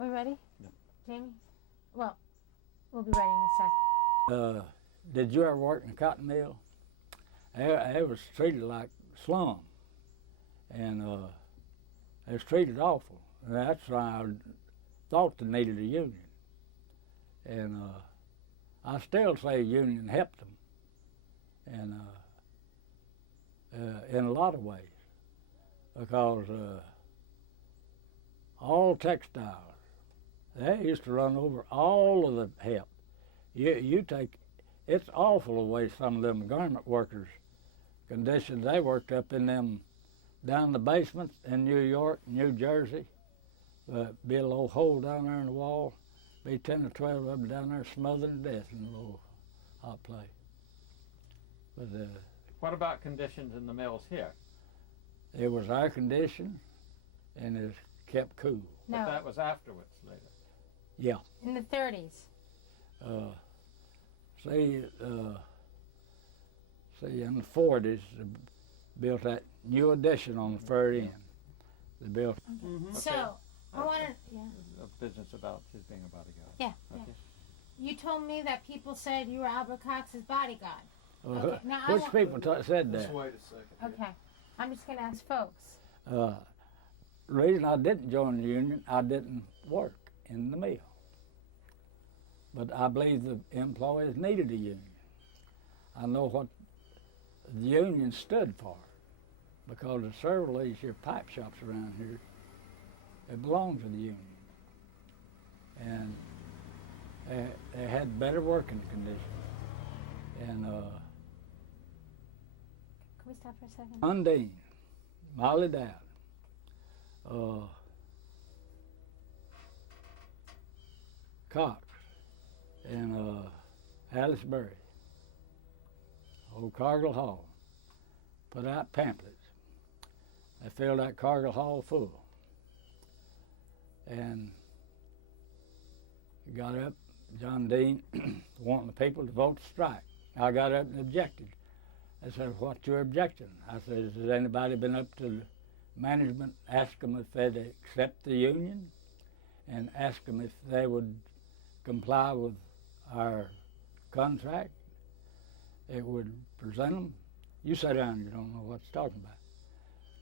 Are we ready? Yeah. Jamie? Well, we'll be ready in a sec. Did you ever work in a cotton mill? It was treated like slum, and it was treated awful. And that's why I thought they needed a union. And I still say a union helped them, and in a lot of ways, because all textiles, they used to run over all of the help. You take, it's awful the way some of them garment workers conditions they worked up in them down the basements in New York, New Jersey. Be a little hole down there in the wall, be 10 or 12 of them down there smothered to death in a little hot plate. But what about conditions in the mills here? it was air conditioned and it was kept cool. No, But that was afterwards, later. Yeah. in the 30s. See, in the 40s, they built that new addition on the far end. They built. Okay. So, I want to, yeah. A business about his being a bodyguard. Yeah, Okay. You told me that people said you were Albert Cox's bodyguard. Uh, Okay, now I which want- people said Just that? wait a second. Okay, I'm just going to ask folks. The reason I didn't join the union, I didn't work in the mill. But I believe the employees needed a union. I know what the union stood for, because there's several of these here pipe shops around here that belong to the union. And they had better working conditions. And Can we stop for a second? Undine, Molly Dowd, Cox, and Alice Berry, old Cargill Hall, put out pamphlets. They filled that Cargill Hall full. And got up, John Dean, wanting the people to vote to strike. I got up and objected. They said, "What you objecting?" I said, "Has anybody been up to the management, ask them if they'd accept the union, and ask them if they would comply with our contract? It would present them." You sit down, you don't know what you're talking about.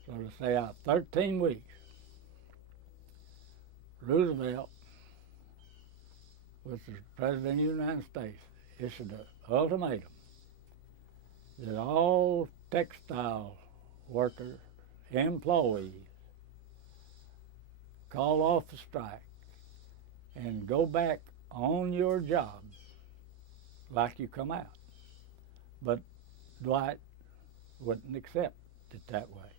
So to stay out 13 weeks, Roosevelt, which was President of the United States, issued an ultimatum that all textile workers, employees, call off the strike and go back on your job like you come out. But Dwight wouldn't accept it that way.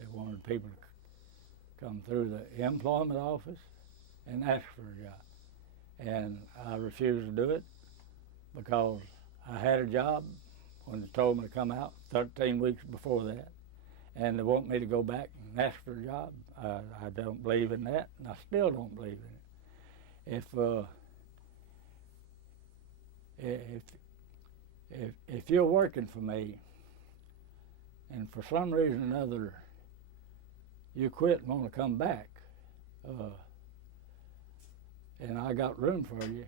They wanted people to come through the employment office and ask for a job. And I refused to do it because I had a job when they told me to come out 13 weeks before that, and they want me to go back and ask for a job. I don't believe in that, and I still don't believe in it. If you're working for me, and for some reason or another you quit and want to come back, and I got room for you,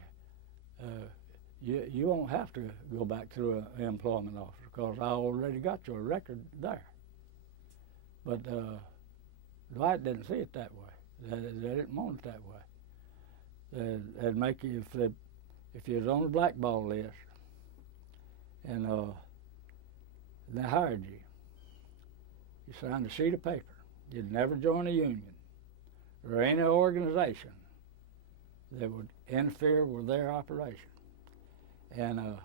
you won't have to go back through an employment office because I already got your record there. But Dwight didn't see it that way. They didn't want it that way. They'd make you, if you was on the blackball list and they hired you, you signed a sheet of paper. You'd never join a union or any organization that would interfere with their operation. And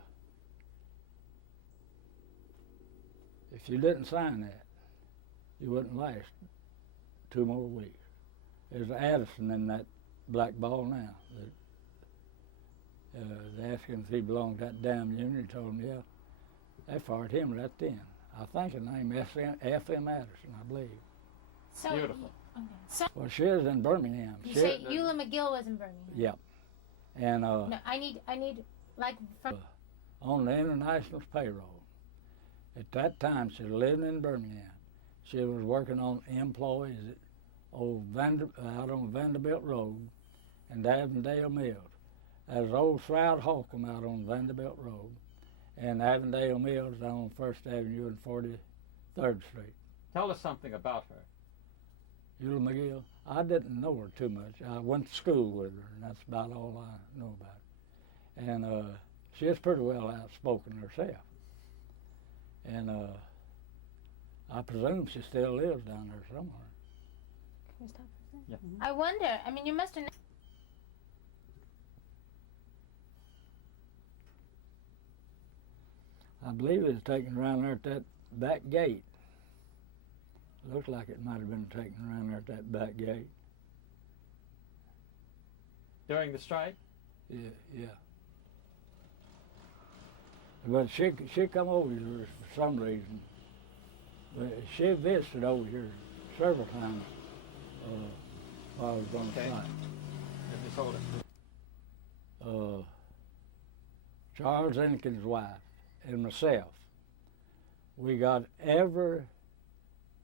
if you didn't sign that, you wouldn't last 2 more weeks. There's Addison in that black ball now. They asked him if he belonged to that damn union. He told them, yeah. They fired him right then. I think his name F.M. Addison, I believe. So, Beautiful. Okay. So, Well, she was in Birmingham. you say Eula McGill was in Birmingham. Yeah. And No, I need, like, from... on the international payroll. At that time, she was living in Birmingham. She was working on employees out on Vanderbilt Road and Avondale Mills. There's old Shroud Holcomb out on Vanderbilt Road, and Avondale Mills on First Avenue and 43rd Street. Tell us something about her. Eula McGill, I didn't know her too much. I went to school with her, and that's about all I know about her. And she was pretty well outspoken herself. And I presume she still lives down there somewhere. Can we stop for a second? Yeah. I wonder, I mean, you must have. I believe it was taken around there at that back gate. Looks like it might have been taken around there at that back gate. During the strike? Yeah. But she come over here for some reason. But she visited over here several times while I was on the Okay. strike. Just hold it. Charles Enkin's wife and myself, we got every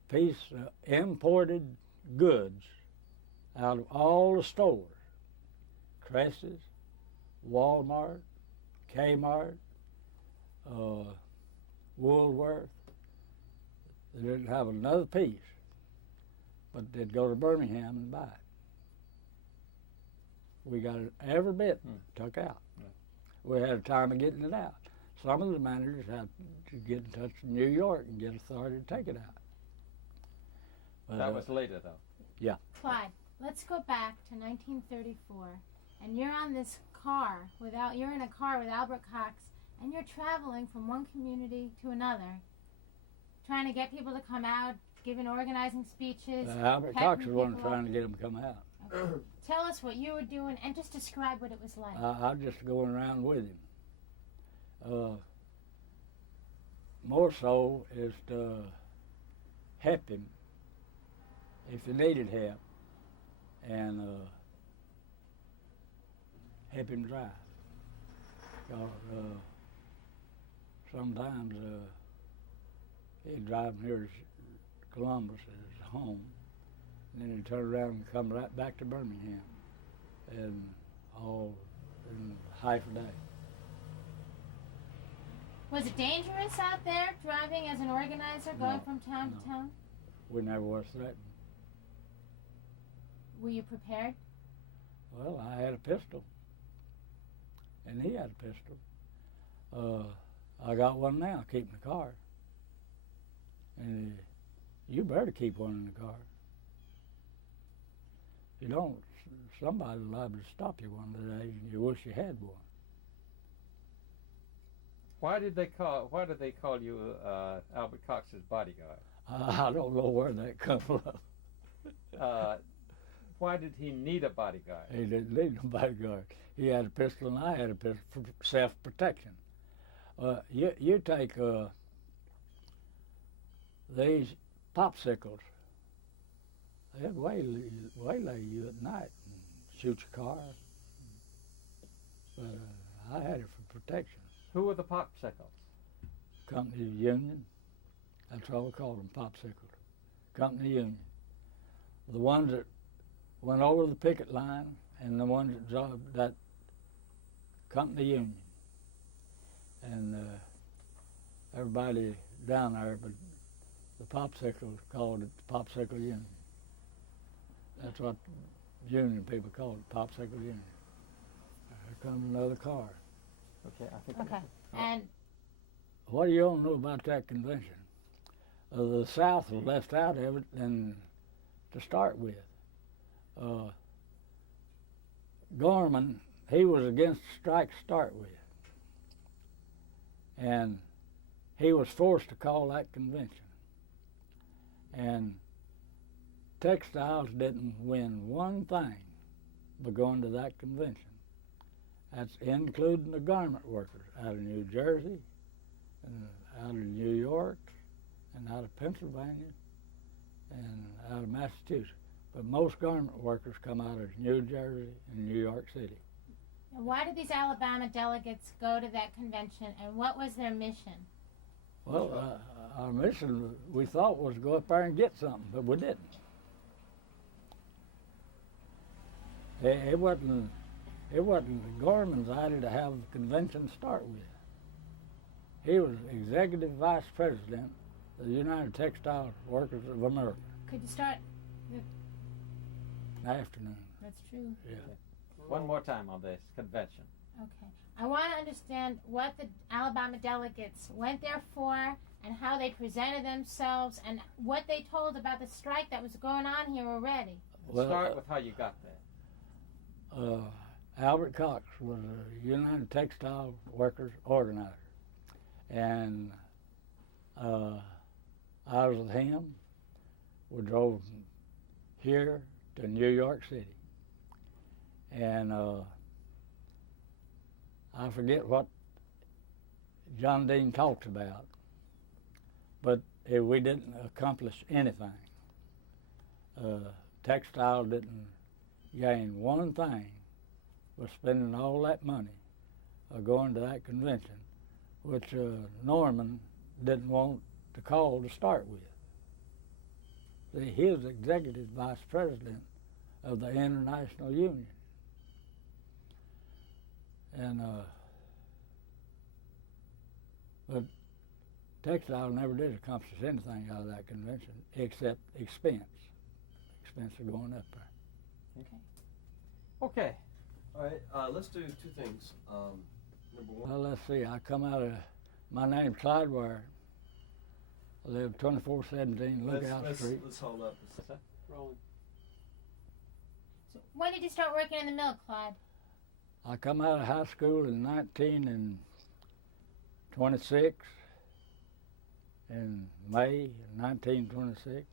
piece of imported goods out of all the stores. Cresses, Walmart, Kmart, Woolworth. They didn't have another piece, but they'd go to Birmingham and buy it. We got it every bit took out. We had a time of getting it out. Some of the managers had to get in touch with New York and get authority to take it out. But, That was later, though. Clyde, let's go back to 1934, and you're on this car you're in a car with Albert Cox, and you're traveling from one community to another, trying to get people to come out, giving organizing speeches. Albert Cox was one trying to get them to come out. Okay. Tell us what you were doing, and just describe what it was like. I was just going around with him. More so is to help him if he needed help, and help him drive. Sometimes he'd drive near Columbus, his home, and then he'd turn around and come right back to Birmingham, and all in half a day. Was it dangerous out there, driving as an organizer, going from town to town? We never was threatened. Were you prepared? Well, I had a pistol, and he had a pistol. I got one now, keep in the car. And you better keep one in the car. If you don't, somebody's liable to stop you one day, and you wish you had one. Why did they call you Albert Cox's bodyguard? I don't know where that come from. Why did he need a bodyguard? He didn't need no bodyguard. He had a pistol and I had a pistol for self-protection. You take these popsicles, they'd waylay you at night and shoot your car. But I had it for protection. Who were the popsicles? Company Union, that's all we called them, popsicles. Company Union. The ones that went over the picket line and the ones that Company Union. And everybody down there, but the popsicles called it the Popsicle Union. That's what Union people called it, Popsicle Union. Here comes another car. Okay, I think. Okay. And What do you all know about that convention? The South was left out of it, and to start with, Gorman, he was against the strike to start with, and he was forced to call that convention. And textiles didn't win one thing by going to that convention. That's including the garment workers out of New Jersey, and out of New York, and out of Pennsylvania, and out of Massachusetts. But most garment workers come out of New Jersey and New York City. why did these Alabama delegates go to that convention, and what was their mission? Well, our mission, we thought, was to go up there and get something, but we didn't. It wasn't the Gorman's idea to have a convention to start with. He was executive vice president of the United Textile Workers of America. Could you start? Afternoon. That's true. Yeah. One more time on this convention. Okay. I want to understand what the Alabama delegates went there for and how they presented themselves and what they told about the strike that was going on here already. Well, start with how you got there. Albert Cox was a United Textile Workers organizer. And I was with him. We drove from here to New York City. And I forget what John Dean talks about, but we didn't accomplish anything. Textile didn't gain one thing with spending all that money going to that convention, which Norman didn't want to call to start with. See, he was executive vice president of the International Union. And but textile never did accomplish anything out of that convention except expense of going up there. Okay. All right, let's do two things. Number one. Well, let's see. I come out of, my name's Clyde Ware. I live 2417 Lookout Street. Let's hold up. Rolling. So when did you start working in the mill, Clyde? I come out of high school in 1926, in May 1926.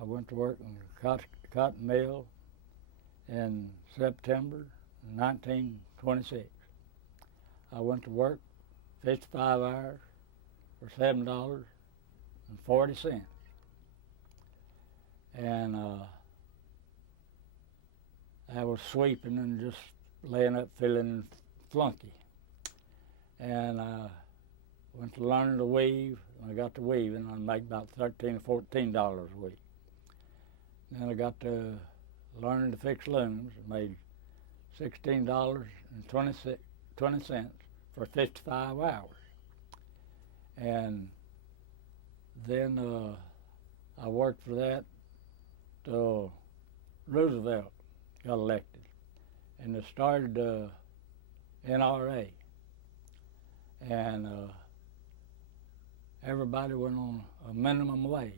I went to work in the cotton mill in September 1926. I went to work 55 hours for $7.40. And I was sweeping and just laying up feeling flunky. And I went to learn to weave. When I got to weaving, I'd make about $13 or $14 a week. Then I got to learning to fix looms. I made $16.20 for 55 hours. And then I worked for that till Roosevelt got elected. And they started the NRA. And everybody went on a minimum wage.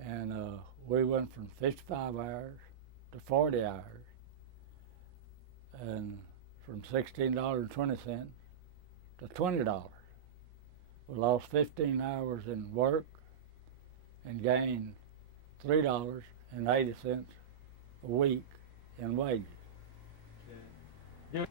And we went from 55 hours to 40 hours, and from $16.20 to $20. We lost 15 hours in work and gained $3.80 a week in wages. Yeah.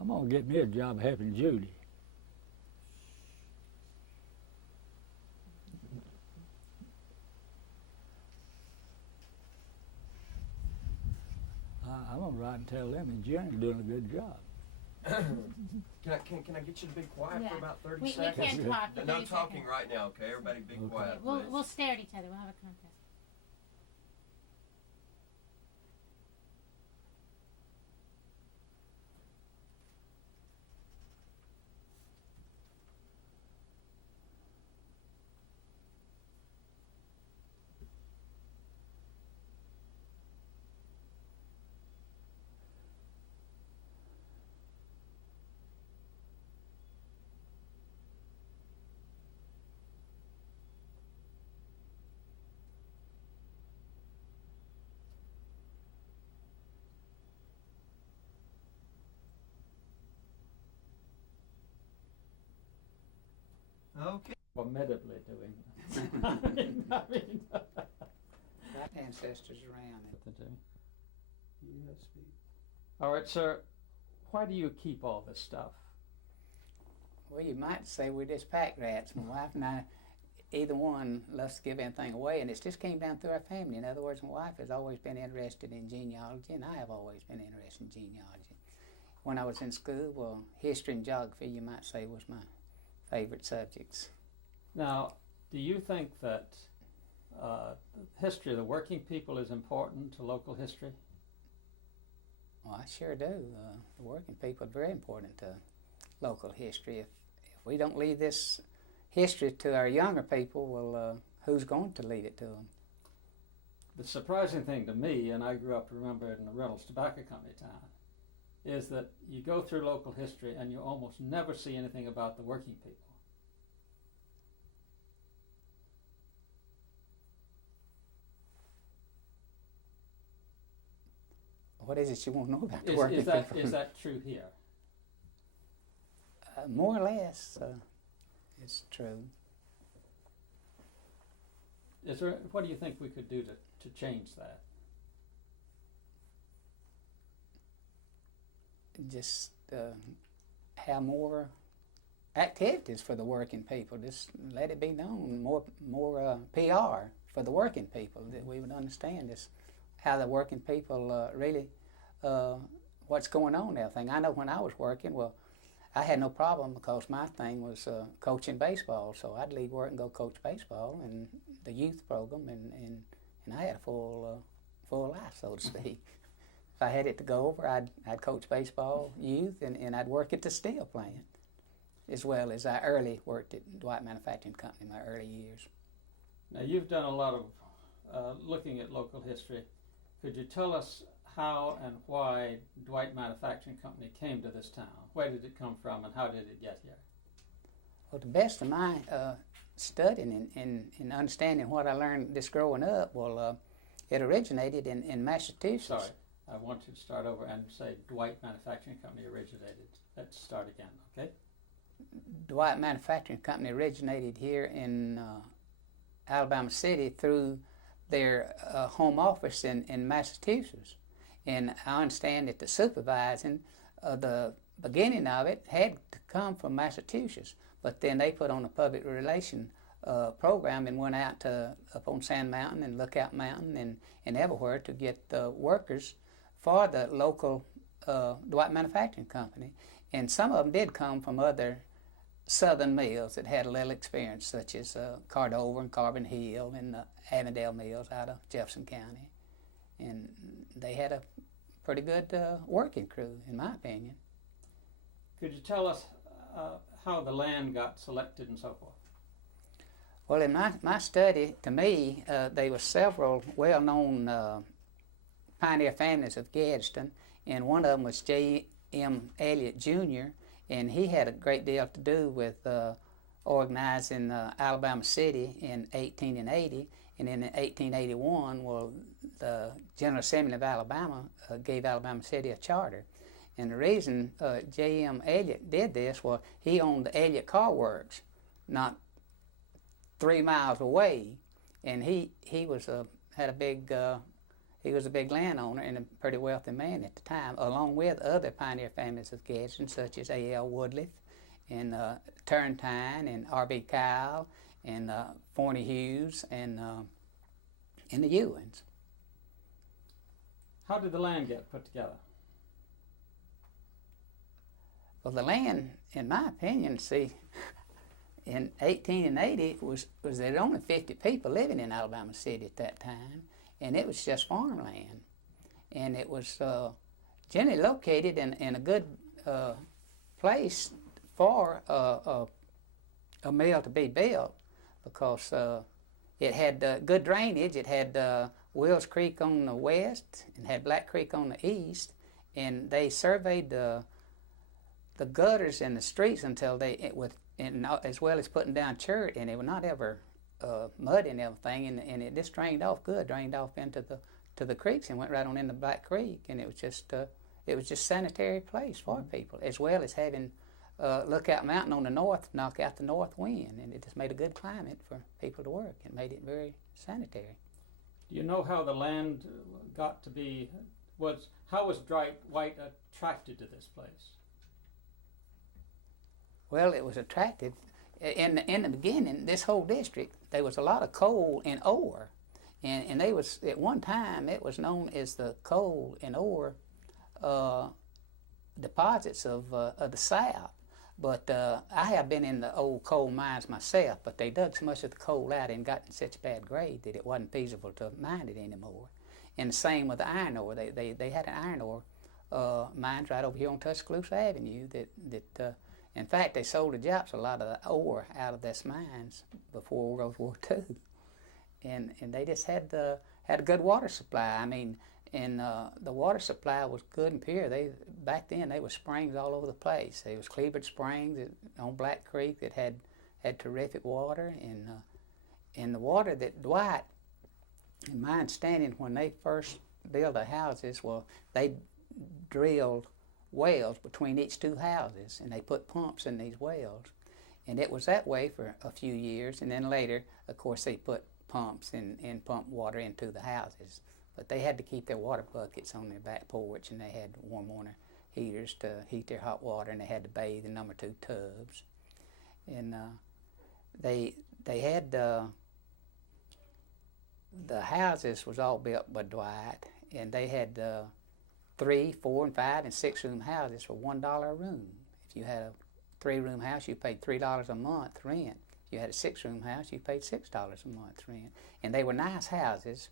I'm gonna get me a job helping Judy. I'm gonna write and tell them that Jenny's doing a good job. Can I get you to be quiet Yeah. for about 30 We seconds? can't talk. No, for no 30 talking seconds. right now, okay? Everybody be Okay. quiet, We'll please. stare at each other. We'll have a contest. Okay. Formidably doing. Got ancestors around it. You speak. All right, sir. Why do you keep all this stuff? Well, you might say we're just pack rats. My wife and I, either one, loves to give anything away, and it's just came down through our family. In other words, my wife has always been interested in genealogy, and I have always been interested in genealogy. when I was in school, well, history and geography, you might say, was my favorite subjects. Now, do you think that history of the working people is important to local history? Well, I sure do. The working people are very important to local history. If we don't leave this history to our younger people, well, who's going to leave it to them? The surprising thing to me, and I grew up, remember, in the Reynolds Tobacco Company town, is that you go through local history and you almost never see anything about the working people. What is it you want to know about the working people? Is that true here? More or less, it's true. What do you think we could do to change that? Just have more activities for the working people. Just let it be known, more PR for the working people, that we would understand this, how the working people really, what's going on and everything. I know when I was working, well, I had no problem because my thing was coaching baseball, so I'd leave work and go coach baseball and the youth program, and I had a full life, so to speak. If I had it to go over, I'd coach baseball, youth, and I'd work at the steel plant, as well as I early worked at Dwight Manufacturing Company in my early years. Now, you've done a lot of looking at local history. Could you tell us how and why Dwight Manufacturing Company came to this town? Where did it come from and how did it get here? Well, to the best of my studying and understanding what I learned just growing up, well, it originated in Massachusetts. Sorry, I want you to start over and say Dwight Manufacturing Company originated. Let's start again, okay? Dwight Manufacturing Company originated here in Alabama City through their home office in Massachusetts. And I understand that the supervising, the beginning of it had to come from Massachusetts, but then they put on a public relation program and went out to up on Sand Mountain and Lookout Mountain and everywhere to get workers for the local Dwight Manufacturing Company. And some of them did come from other southern mills that had a little experience, such as Cordova and Carbon Hill and the Avondale mills out of Jefferson County. And they had a pretty good working crew, in my opinion. Could you tell us how the land got selected and so forth? Well, in my study, to me, there were several well-known pioneer families of Gadsden, and one of them was J.M. Elliott, Jr., and he had a great deal to do with organizing Alabama City in 1880, and in 1881, well, the General Assembly of Alabama gave Alabama City a charter. And the reason J.M. Elliott did this was he owned the Elliott Car Works, not 3 miles away, and he was a big landowner and a pretty wealthy man at the time, along with other pioneer families of Gadsden, such as A.L. Woodliff and Turrentine and R.B. Kyle and Forney Hughes and the Ewins. How did the land get put together? Well, the land, in my opinion, see, in 1880 was there were only 50 people living in Alabama City at that time, and it was just farmland. And it was generally located in a good place for a mill to be built, because it had good drainage. It had Wills Creek on the west and had Black Creek on the east, and they surveyed the gutters and the streets until as well as putting down chert, and it was not ever mud and everything, and it just drained off into the creeks and went right on into Black Creek, and it was just sanitary place for people, as well as having Lookout Mountain on the north to knock out the north wind, and it just made a good climate for people to work. It made it very sanitary. Do you know how the land got to be? How was Dwight attracted to this place? Well, it was attracted. In the beginning, this whole district, there was a lot of coal and ore, and they was at one time it was known as the coal and ore deposits of the South. But I have been in the old coal mines myself, but they dug so much of the coal out and got in such bad grade that it wasn't feasible to mine it anymore. And the same with the iron ore. They had an iron ore mines right over here on Tuscaloosa Avenue that in fact, they sold the Japs a lot of the ore out of these mines before World War II. And they just had a good water supply. I mean, and the water supply was good and pure. Back then there was springs all over the place. There was Cleveland Springs on Black Creek that had terrific water, and the water that Dwight, in my understanding, when they first built the houses, well, they drilled wells between each two houses, and they put pumps in these wells, and it was that way for a few years, and then later, of course, they put pumps and pumped water into the houses. But they had to keep their water buckets on their back porch, and they had warm water heaters to heat their hot water, and they had to bathe in number 2 tubs. And they had the houses was all built by Dwight, and they had 3, 4, and 5, and 6 room houses for $1 a room. If you had a 3-room house, you paid $3 a month rent. If you had a 6-room house, you paid $6 a month rent. And they were nice houses.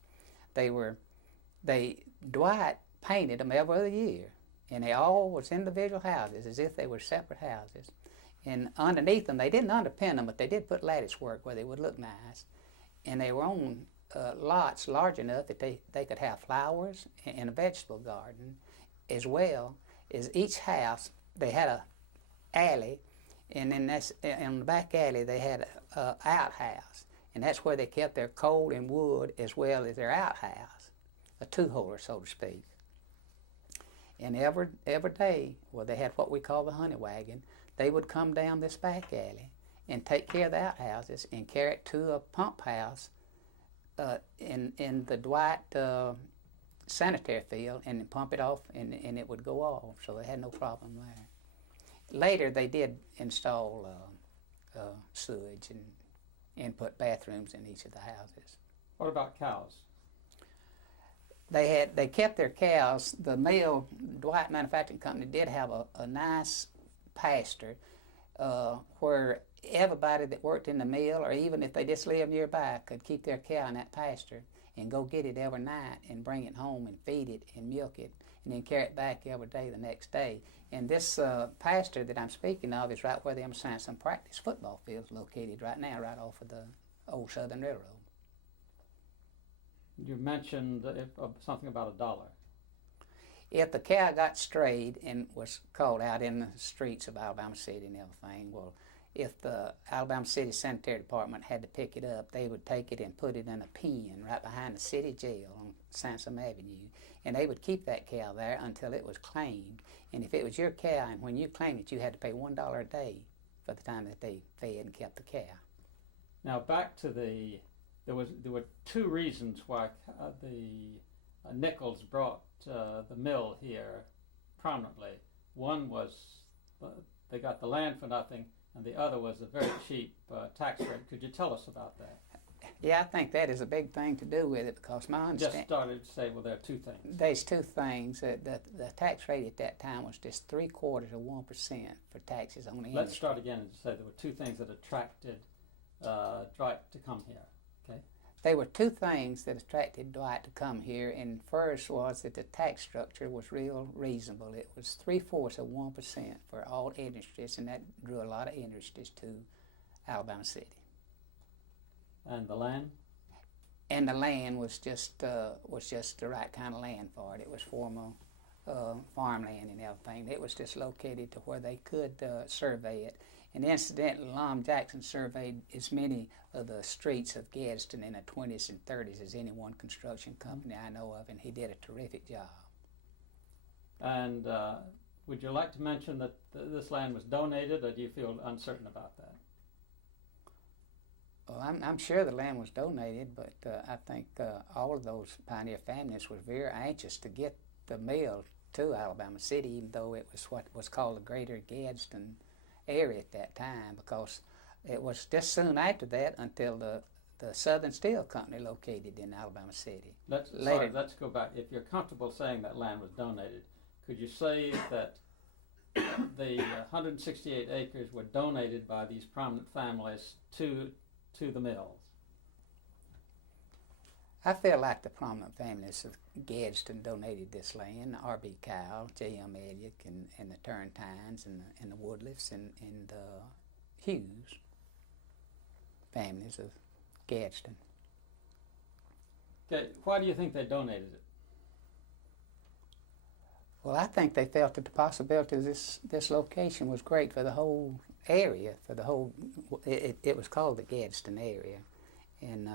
Dwight painted them every other year, and they all was individual houses as if they were separate houses. And underneath them, they didn't underpin them, but they did put lattice work where they would look nice. And they were on lots large enough that they could have flowers and a vegetable garden, as well as each house. They had a alley, and then in the back alley they had an outhouse, and that's where they kept their coal and wood as well as their outhouse, a two-holer, so to speak. And every day, well, they had what we call the honey wagon. They would come down this back alley and take care of the outhouses and carry it to a pump house in the Dwight sanitary field, and pump it off, and it would go off, so they had no problem there. Later, they did install sewage and put bathrooms in each of the houses. What about cows? They kept their cows. The mill, Dwight Manufacturing Company, did have a nice pasture where everybody that worked in the mill, or even if they just lived nearby, could keep their cow in that pasture and go get it every night and bring it home and feed it and milk it, and then carry it back every day the next day. And this pasture that I'm speaking of is right where the Sansom practice football field is located right now, right off of the old Southern Railroad. You mentioned something about $1. If the cow got strayed and was caught out in the streets of Alabama City and everything, well, if the Alabama City Sanitary Department had to pick it up, they would take it and put it in a pen right behind the city jail on Sansom Avenue, and they would keep that cow there until it was claimed. And if it was your cow, and when you claimed it, you had to pay $1 a day for the time that they fed and kept the cow. Now back to there were 2 reasons why the Nichols brought the mill here prominently. One was they got the land for nothing, and the other was a very cheap tax rate. Could you tell us about that? Yeah, I think that is a big thing to do with it, because my understanding... Just started to say, well, there are 2 things. There's 2 things. The tax rate at that time was just 3/4 of 1% for taxes on the industry. Let's start again and say there were 2 things that attracted Dwight to come here. Okay. There were 2 things that attracted Dwight to come here, and first was that the tax structure was real reasonable. It was 3/4 of 1% for all industries, and that drew a lot of industries to Alabama City. And the land? And the land was just the right kind of land for it. It was formal farmland and everything. It was just located to where they could survey it. And incidentally, Lom Jackson surveyed as many of the streets of Gadsden in the 20s and 30s as any one construction company I know of, and he did a terrific job. And would you like to mention that this land was donated, or do you feel uncertain about that? Well, I'm sure the land was donated, but I think all of those pioneer families were very anxious to get the mill to Alabama City, even though it was what was called the Greater Gadsden area at that time, because it was just soon after that until the Southern Steel Company located in Alabama City. Let's go back. If you're comfortable saying that land was donated, could you say that the 168 acres were donated by these prominent families to the mills? I feel like the prominent families of Gadsden donated this land, R.B. Kyle, J.M. Elliott, and the Turrentines, and the Woodliffs, and Hughes families of Gadsden. Okay, why do you think they donated it? Well, I think they felt that the possibility of this location was great for the whole area, for the whole, it was called the Gadsden area. And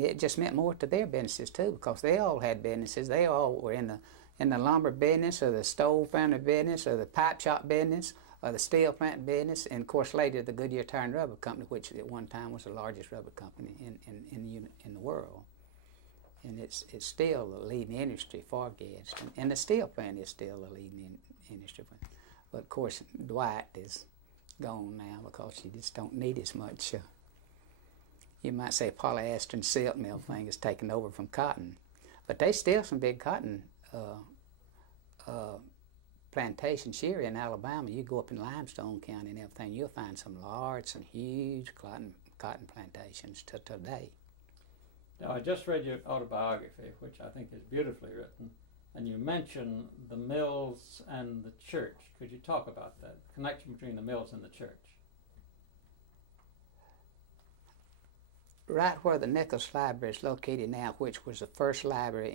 it just meant more to their businesses too, because they all had businesses. They all were in the lumber business, or the stove foundry business, or the pipe shop business, or the steel plant business, and of course later the Goodyear Tire and Rubber Company, which at one time was the largest rubber company in the world. And it's still a leading industry for Gadsden, and the steel plant is still a leading industry. But of course Dwight is gone now because you just don't need as much. You might say polyester and silk mill thing is taken over from cotton, but there's still some big cotton plantations here in Alabama. You go up in Limestone County and everything, you'll find some huge cotton plantations to today. Now, I just read your autobiography, which I think is beautifully written, and you mention the mills and the church. Could you talk about that, the connection between the mills and the church? Right where the Nichols Library is located now, which was the first library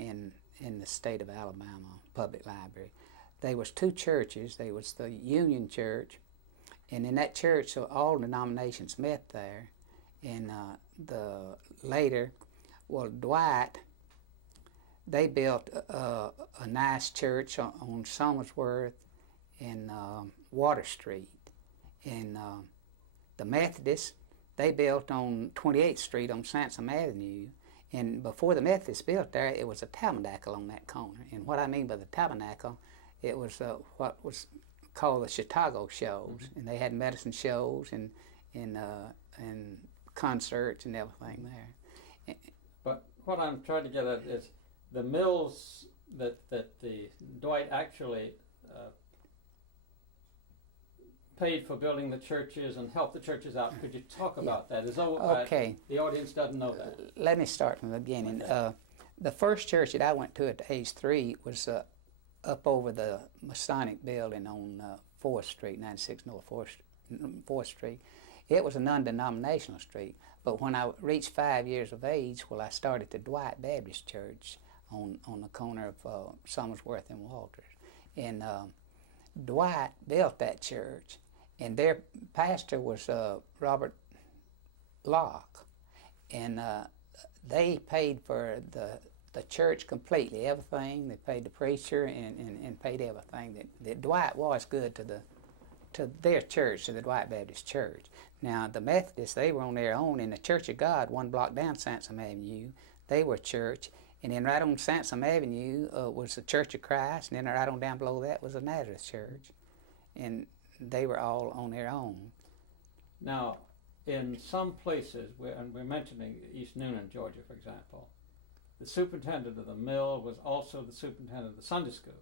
in the state of Alabama, public library, there was two churches. There was the Union Church, and in that church, so all denominations met there. And Dwight, they built a nice church on Somersworth and Water Street. And the Methodists, they built on 28th Street on Sansom Avenue. And before the Methodists built there, it was a tabernacle on that corner. And what I mean by the tabernacle, it was what was called the Chicago shows. Mm-hmm. And they had medicine shows and concerts and everything there. But what I'm trying to get at is the mills that the Dwight actually paid for building the churches and helped the churches out. Could you talk about that? As though the audience doesn't know that. Let me start from the beginning. Okay. The first church that I went to at age 3 was up over the Masonic building on 4th Street, 96 North 4th Street. It was a non-denominational street, but when I reached 5 years of age, I started the Dwight Baptist Church on the corner of Somersworth and Walters. And Dwight built that church, and their pastor was Robert Locke, and they paid for the church completely, everything. They paid the preacher and paid everything. That Dwight was good to their church, to the Dwight Baptist Church. Now, the Methodists, they were on their own, and the Church of God, 1 block down Sansom Avenue, they were church. And then right on Sansom Avenue was the Church of Christ, and then right on down below that was the Nazareth Church. And they were all on their own. Now, in some places, and we're mentioning East Noonan, Georgia, for example, the superintendent of the mill was also the superintendent of the Sunday school.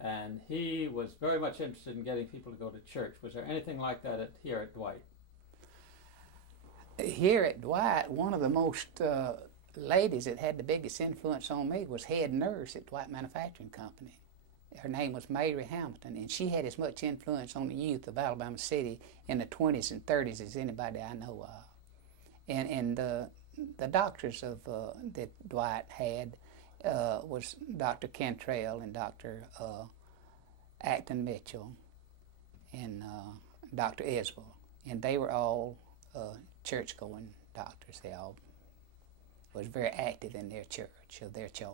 And he was very much interested in getting people to go to church. Was there anything like that here at Dwight? Here at Dwight, one of the most ladies that had the biggest influence on me was head nurse at Dwight Manufacturing Company. Her name was Mary Hamilton, and she had as much influence on the youth of Alabama City in the 20s and 30s as anybody I know of. And the doctors of that Dwight had was Dr. Cantrell and Dr. Acton Mitchell and Dr. Isbell. And they were all church-going doctors. They all was very active in their church of their choice.